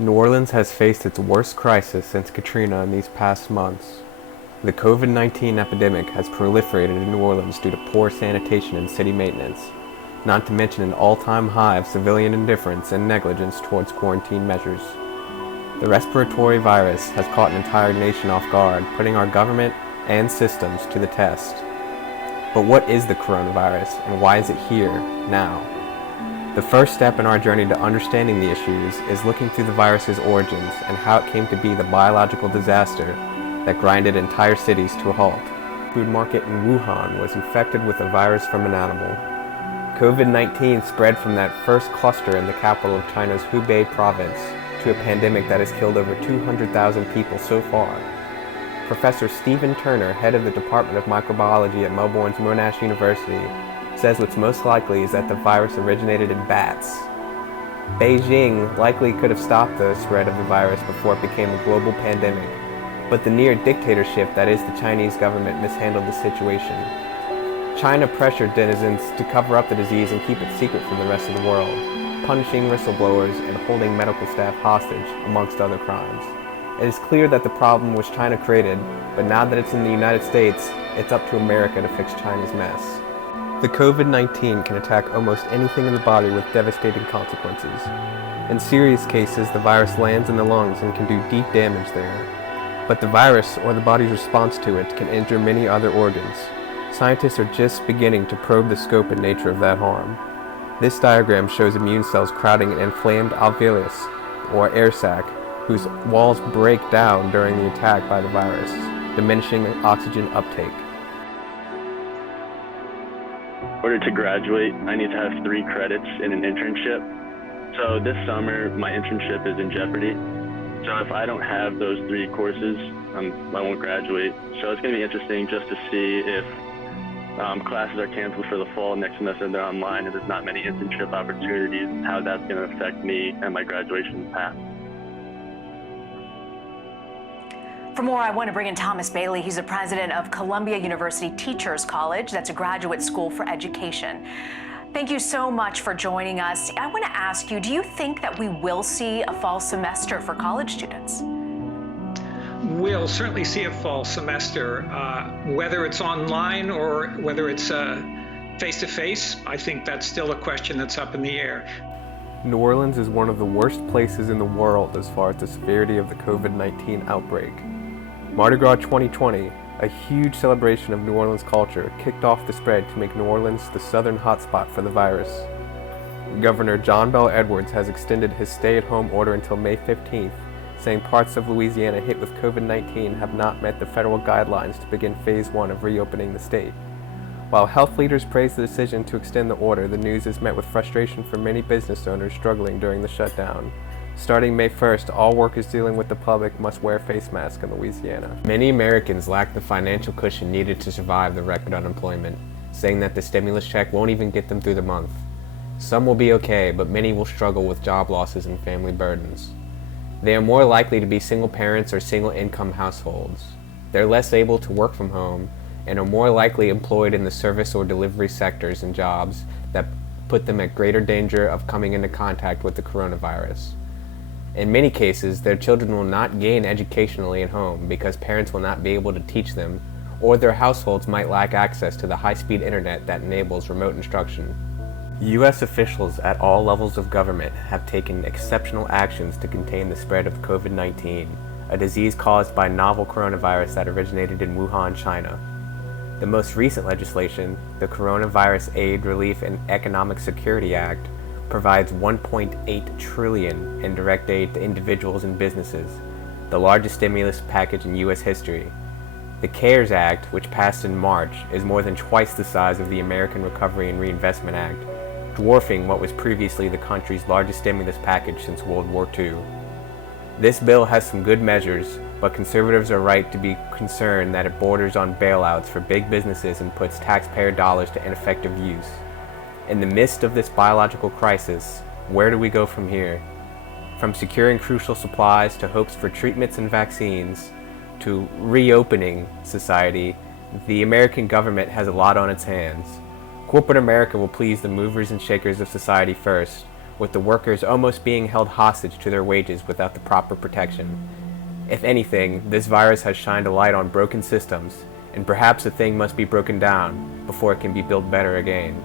New Orleans has faced its worst crisis since Katrina in these past months. The COVID-19 epidemic has proliferated in New Orleans due to poor sanitation and city maintenance, not to mention an all-time high of civilian indifference and negligence towards quarantine measures. The respiratory virus has caught an entire nation off guard, putting our government and systems to the test. But what is the coronavirus, and why is it here, now? The first step in our journey to understanding the issues is looking through the virus's origins and how it came to be the biological disaster that grinded entire cities to a halt. A food market in Wuhan was infected with a virus from an animal. COVID-19 spread from that first cluster in the capital of China's Hubei province to a pandemic that has killed over 200,000 people so far. Professor Stephen Turner, head of the Department of Microbiology at Melbourne's Monash University, says what's most likely is that the virus originated in bats. Beijing likely could have stopped the spread of the virus before it became a global pandemic, but the near dictatorship that is the Chinese government mishandled the situation. China pressured denizens to cover up the disease and keep it secret from the rest of the world, punishing whistleblowers and holding medical staff hostage, amongst other crimes. It is clear that the problem was China created, but now that it's in the United States, it's up to America to fix China's mess. The COVID-19 can attack almost anything in the body with devastating consequences. In serious cases, the virus lands in the lungs and can do deep damage there. But the virus, or the body's response to it, can injure many other organs. Scientists are just beginning to probe the scope and nature of that harm. This diagram shows immune cells crowding an inflamed alveolus, or air sac, whose walls break down during the attack by the virus, diminishing oxygen uptake. In order to graduate, I need to have 3 credits in an internship. So this summer, my internship is in jeopardy. So if I don't have those 3 courses, I won't graduate. So it's going to be interesting just to see if classes are canceled for the fall, next semester they're online, and there's not many internship opportunities, how that's going to affect me and my graduation path. For more, I want to bring in Thomas Bailey. He's the president of Columbia University Teachers College. That's a graduate school for education. Thank you so much for joining us. I want to ask you, do you think that we will see a fall semester for college students? We'll certainly see a fall semester, whether it's online or whether it's face-to-face. I think that's still a question that's up in the air. New Orleans is one of the worst places in the world as far as the severity of the COVID-19 outbreak. Mardi Gras 2020, a huge celebration of New Orleans culture, kicked off the spread to make New Orleans the southern hotspot for the virus. Governor John Bel Edwards has extended his stay-at-home order until May 15th, saying parts of Louisiana hit with COVID-19 have not met the federal guidelines to begin Phase 1 of reopening the state. While health leaders praise the decision to extend the order, the news is met with frustration for many business owners struggling during the shutdown. Starting May 1st, all workers dealing with the public must wear face masks in Louisiana. Many Americans lack the financial cushion needed to survive the record unemployment, saying that the stimulus check won't even get them through the month. Some will be okay, but many will struggle with job losses and family burdens. They are more likely to be single parents or single-income households. They're less able to work from home and are more likely employed in the service or delivery sectors and jobs that put them at greater danger of coming into contact with the coronavirus. In many cases, their children will not gain educationally at home because parents will not be able to teach them, or their households might lack access to the high-speed internet that enables remote instruction. U.S. officials at all levels of government have taken exceptional actions to contain the spread of COVID-19, a disease caused by novel coronavirus that originated in Wuhan, China. The most recent legislation, the Coronavirus Aid, Relief, and Economic Security Act, provides $1.8 trillion in direct aid to individuals and businesses, the largest stimulus package in U.S. history. The CARES Act, which passed in March, is more than twice the size of the American Recovery and Reinvestment Act, dwarfing what was previously the country's largest stimulus package since World War II. This bill has some good measures, but conservatives are right to be concerned that it borders on bailouts for big businesses and puts taxpayer dollars to ineffective use. In the midst of this biological crisis, where do we go from here? From securing crucial supplies to hopes for treatments and vaccines, to reopening society, the American government has a lot on its hands. Corporate America will please the movers and shakers of society first, with the workers almost being held hostage to their wages without the proper protection. If anything, this virus has shined a light on broken systems, and perhaps a thing must be broken down before it can be built better again.